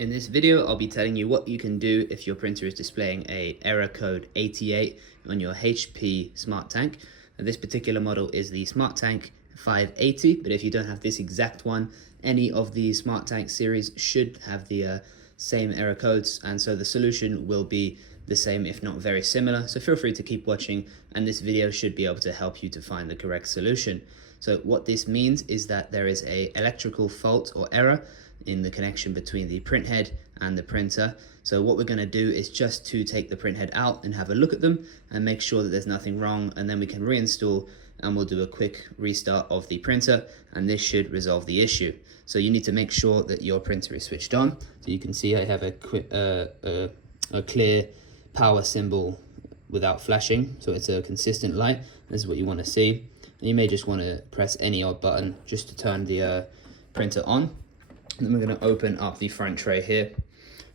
In this video, I'll be telling you what you can do if your printer is displaying a error code 88 on your HP Smart Tank. And this particular model is the Smart Tank 580, but if you don't have this exact one, any of the Smart Tank series should have the same error codes, and so the solution will be the same, if not very similar. So feel free to keep watching, and this video should be able to help you to find the correct solution. So what this means is that there is a electrical fault or error in the connection between the printhead and the printer. So what we're going to do is just to take the printhead out and have a look at them and make sure that there's nothing wrong, and then we can reinstall and we'll do a quick restart of the printer, and this should resolve the issue. So you need to make sure that your printer is switched on. So you can see I have a clear power symbol without flashing, so it's a consistent light. This is what you want to see. And you may just want to press any odd button just to turn the printer on. And then we're going to open up the front tray here.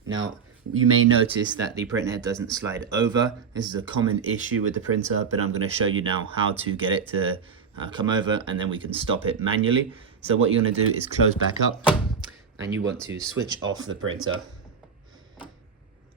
Now, you may notice that the printhead doesn't slide over. This is a common issue with the printer, but I'm going to show you now how to get it to come over, and then we can stop it manually. So what you're going to do is close back up, and you want to switch off the printer.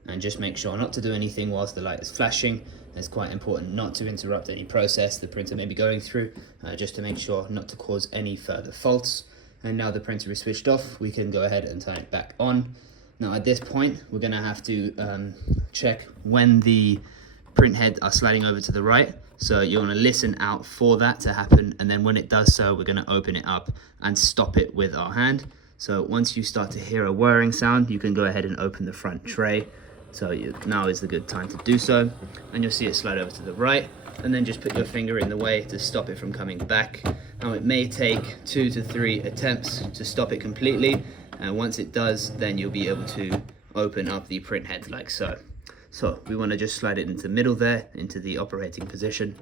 And just make sure not to do anything whilst the light is flashing. It's quite important not to interrupt any process the printer may be going through, just to make sure not to cause any further faults. And now the printer is switched off, we can go ahead and turn it back on. Now at this point, we're going to have to check when the printhead are sliding over to the right. So you want to listen out for that to happen, and then when it does so, we're going to open it up and stop it with our hand. So once you start to hear a whirring sound, you can go ahead and open the front tray. So now is the good time to do so, and you'll see it slide over to the right, and then just put your finger in the way to stop it from coming back. Now it may take 2 to 3 attempts to stop it completely, and once it does, then you'll be able to open up the printhead like so. So we want to just slide it into the middle there, into the operating position,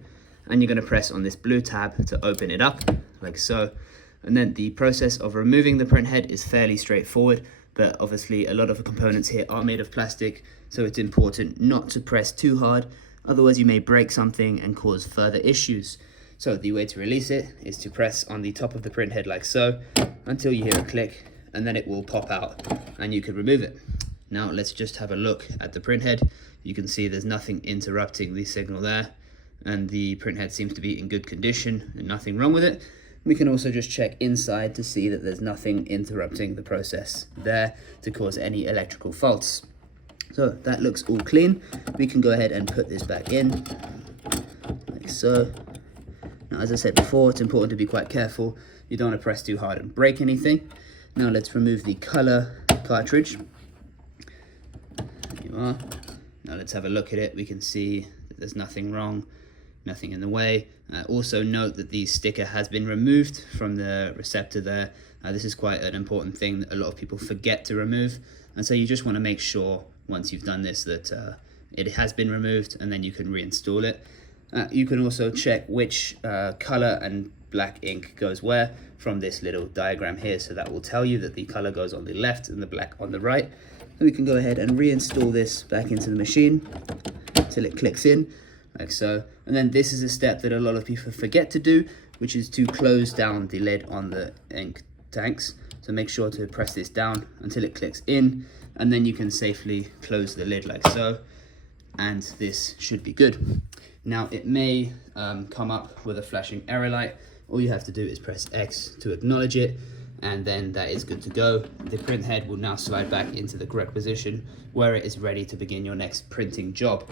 and you're going to press on this blue tab to open it up like so. And then the process of removing the printhead is fairly straightforward, but obviously a lot of the components here are made of plastic, so it's important not to press too hard, otherwise you may break something and cause further issues. So the way to release it is to press on the top of the printhead like so until you hear a click, and then it will pop out and you can remove it. Now let's just have a look at the printhead. You can see there's nothing interrupting the signal there, and the printhead seems to be in good condition and nothing wrong with it. We can also just check inside to see that there's nothing interrupting the process there to cause any electrical faults. So that looks all clean. We can go ahead and put this back in like so. Now, as I said before, it's important to be quite careful. You don't want to press too hard and break anything. Now let's remove the color cartridge. There you are. Now let's have a look at it. We can see that there's nothing wrong, nothing in the way. Also note that the sticker has been removed from the receptor there. This is quite an important thing that a lot of people forget to remove, and so you just want to make sure once you've done this that it has been removed, and then you can reinstall it. You can also check which color and black ink goes where from this little diagram here, so that will tell you that the color goes on the left and the black on the right. And we can go ahead and reinstall this back into the machine until it clicks in like so. And then this is a step that a lot of people forget to do, which is to close down the lid on the ink tanks. So make sure to press this down until it clicks in, and then you can safely close the lid like so, and this should be good. Now it may come up with a flashing error light. All you have to do is press X to acknowledge it, and then that is good to go. The printhead will now slide back into the correct position where it is ready to begin your next printing job.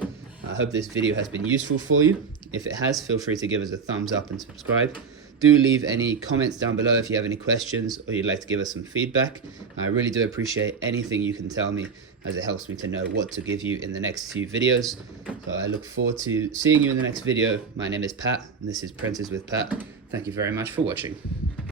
I hope this video has been useful for you. If it has, feel free to give us a thumbs up and subscribe. Do leave any comments down below if you have any questions or you'd like to give us some feedback. I really do appreciate anything you can tell me, as it helps me to know what to give you in the next few videos. So I look forward to seeing you in the next video. My name is Pat, and this is Printers with Pat. Thank you very much for watching.